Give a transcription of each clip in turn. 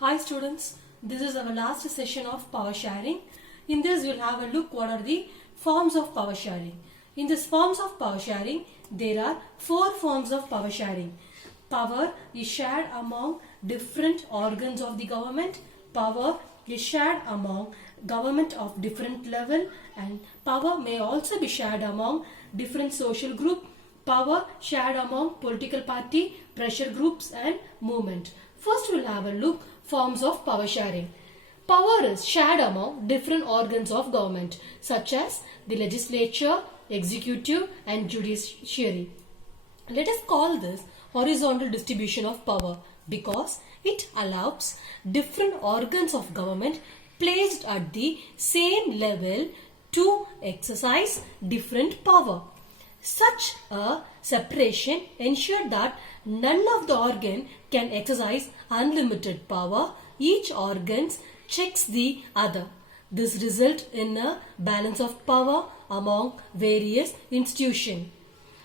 Hi students, this is our last session of power sharing. In this we will have a look what are the forms of power sharing. In this forms of power sharing, there are 4 forms of power sharing. Power is shared among different organs of the government. Power is shared among government of different level, and power may also be shared among different social group. Power shared among political party, pressure groups and movement. First we will have a look forms of power sharing. Power is shared among different organs of government such as the legislature, executive and judiciary. Let us call this horizontal distribution of power because it allows different organs of government placed at the same level to exercise different power. Such a separation ensures that none of the organ can exercise unlimited power. Each organ checks the other. This results in a balance of power among various institutions.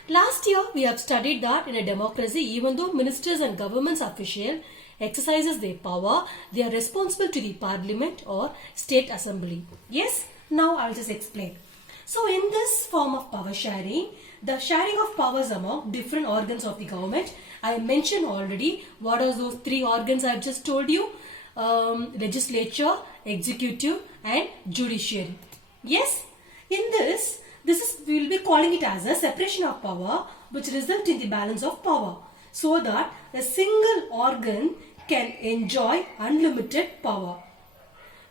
Last year we have studied that in a democracy, even though ministers and government officials exercises their power, they are responsible to the parliament or state assembly. Yes, now I will just explain. So in this form of power sharing, the sharing of powers among different organs of the government, I mentioned already what are those 3 organs I have just told you. Legislature, executive and judiciary. Yes, in this we will be calling it as a separation of power which results in the balance of power so that a single organ can enjoy unlimited power.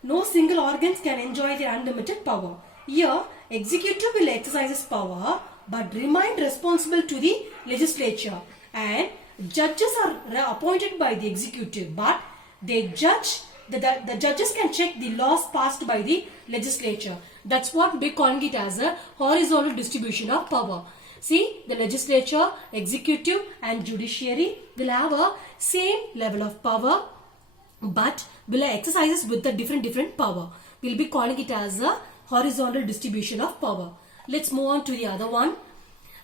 No single organs can enjoy the unlimited power. Here, executive will exercise its power but remain responsible to the legislature, and judges are appointed by the executive but they judge. The judges can check the laws passed by the legislature. That's what we calling it as a horizontal distribution of power. See, the legislature, executive and judiciary will have a same level of power but will exercise with a different power. We'll be calling it as a horizontal distribution of power. Let's move on to the other one.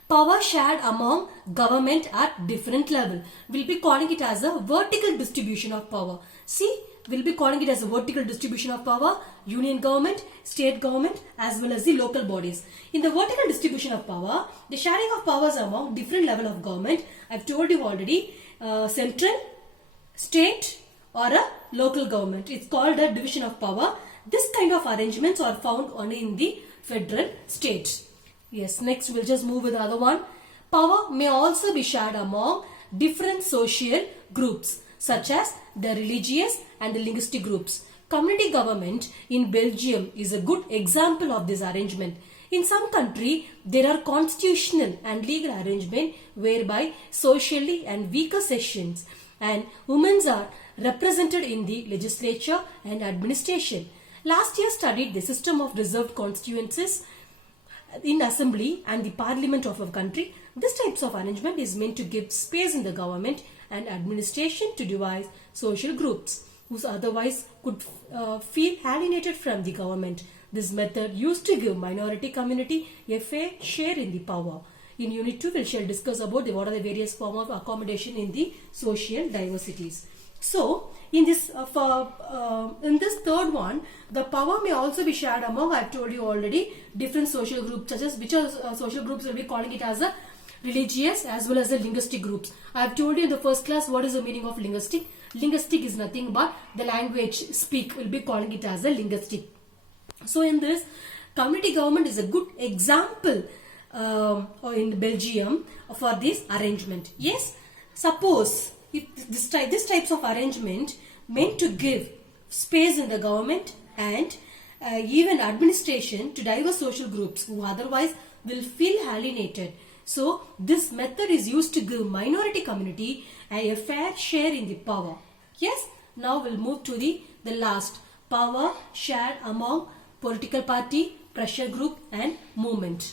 Power shared among government at different level. We'll be calling it as a vertical distribution of power. See, we'll be calling it as a vertical distribution of power, union government, state government as well as the local bodies. In the vertical distribution of power, the sharing of powers among different level of government, I've told you already, central, state or a local government. It's called a division of power. This kind of arrangements are found only in the federal states. Yes, next we'll just move with the other one. Power may also be shared among different social groups such as the religious and the linguistic groups. Community government in Belgium is a good example of this arrangement. In some country, there are constitutional and legal arrangement whereby socially and weaker sections and women are represented in the legislature and administration. Last year studied the system of reserved constituencies in assembly and the parliament of a country. This types of arrangement is meant to give space in the government and administration to devise social groups who otherwise could feel alienated from the government. This method used to give minority community a fair share in the power. In Unit 2, we shall discuss about what are the various forms of accommodation in the social diversities. So, in this third one, the power may also be shared among, I've told you already, different social groups such as which are social groups will be calling it as a religious as well as the linguistic groups. I've told you in the first class what is the meaning of linguistic. Linguistic is nothing but the language speak, will be calling it as a linguistic. So in this, community government is a good example in Belgium for this arrangement. Yes, suppose if this types of arrangement meant to give space in the government and even administration to diverse social groups who otherwise will feel alienated. So this method is used to give minority community a fair share in the power. Yes, now we'll move to the last. Power shared among political party, pressure group and movement.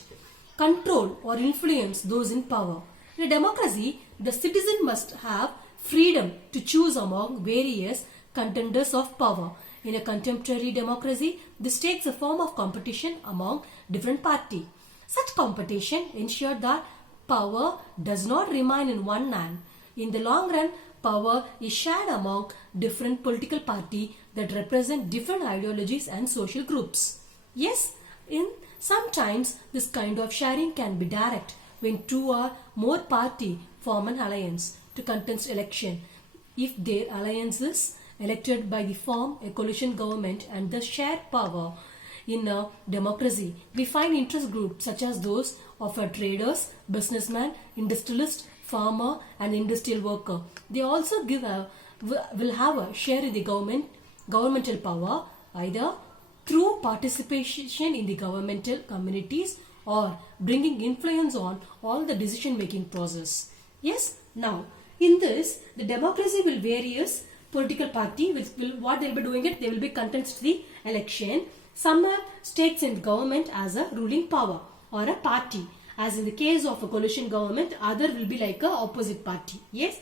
Control or influence those in power. In a democracy, the citizen must have freedom to choose among various contenders of power. In a contemporary democracy, this takes the form of competition among different parties. Such competition ensures that power does not remain in one hand. In the long run, power is shared among different political parties that represent different ideologies and social groups. Yes, in sometimes this kind of sharing can be direct when two or more parties form an alliance to contest election. If their alliance is elected by the form a coalition government and thus share power. In a democracy, we find interest groups such as those of traders, businessmen, industrialists, farmer and industrial worker. They also will have a share in the governmental power either through participation in the governmental communities or bringing influence on all the decision making process. Yes, now in this the democracy will various political party which will what they will be doing it, they will be contest the election. Some have stakes in government as a ruling power or a party. As in the case of a coalition government, other will be like a opposite party. Yes.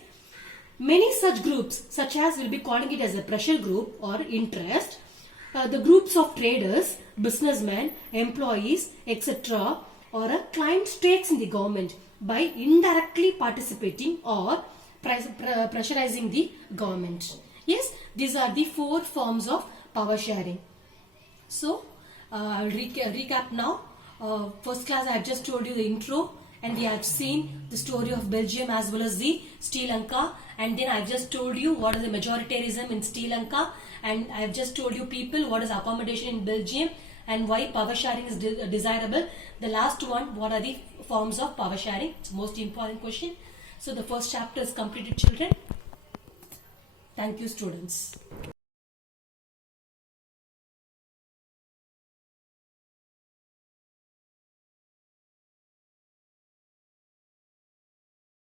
Many such groups, such as will be calling it as a pressure group or interest, the groups of traders, businessmen, employees, etc. or a client stakes in the government by indirectly participating or pressurizing the government. Yes, these are the four forms of power sharing. So, I'll recap now. First class I have just told you the intro and we have seen the story of Belgium as well as the Sri Lanka, and then I have just told you what is the majoritarianism in Sri Lanka, and I have just told you people what is accommodation in Belgium and why power sharing is desirable. The last one, what are the forms of power sharing? It's the most important question. So the first chapter is completed, children. Thank you, students.